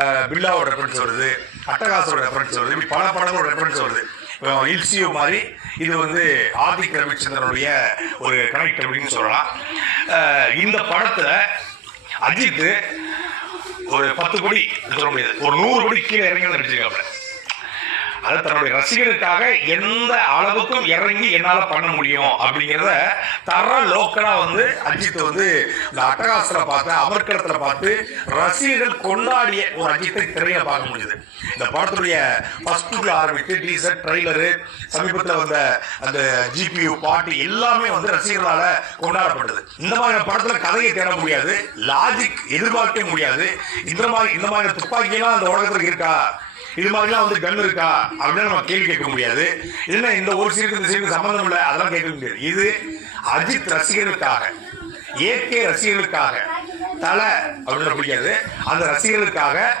பில்லாவோட reference வருது அட்டகாசோட reference வருது இப்படி பல படங்களோட ரெஃபரன்ஸ் வருது. இல்சியோ மாதிரி இது வந்து ஆதிக் ரவிச்சந்திரனுடைய ஒரு கனெக்ட் அப்படின்னு சொல்லலாம். இந்த படத்தில் அஜித் ஒரு பத்து கோடி சொல்ல முடியாது ஒரு நூறு கோடி கீழே இறங்கி நடிச்சிருக்காப்ல அது தன்னுடைய ரசிகருக்காக எந்த அளவுக்கும் இறங்கி என்னால பண்ண முடியும் அப்படிங்கிறத தர லோக்கலா வந்து அஜித் வந்து இந்த அட்டகாசத்துல பார்த்து அமர்க்களத்துல பார்த்து ரசிகர்கள் கொண்டாடிய ஒரு அஜித்தை திரையில பார்க்க முடியுது இந்த படத்துடைய ஃபர்ஸ்ட் ஆரம்பித்து டீசர் ட்ரைலரு சமீபத்தில் வந்த அந்த ஜிபியு பாட்டு எல்லாமே வந்து ரசிகர்களால கொண்டாடப்பட்டது. இந்த மாதிரி படத்துல கதையை தேட முடியாது லாஜிக் எதிர்பார்க்கவே முடியாது. இந்த மாதிரி இந்த மாதிரி துப்பாக்கியெல்லாம் அந்த உலகத்துல இருக்கா? இது மாதிரிலாம் வந்து கன் இருக்கா? அப்படின்னு நம்ம கேள்வி கேட்க முடியாது. இல்லைன்னா இந்த ஒரு சீருக்கு இந்த சீருக்கு சம்மந்தம் இல்லை அதெல்லாம் கேட்க முடியாது. இது அஜித் ரசிகர்களுக்காக ஏகே ரசிகர்களுக்காக தலை அப்படின்னு பிடிக்காது அந்த ரசிகர்களுக்காக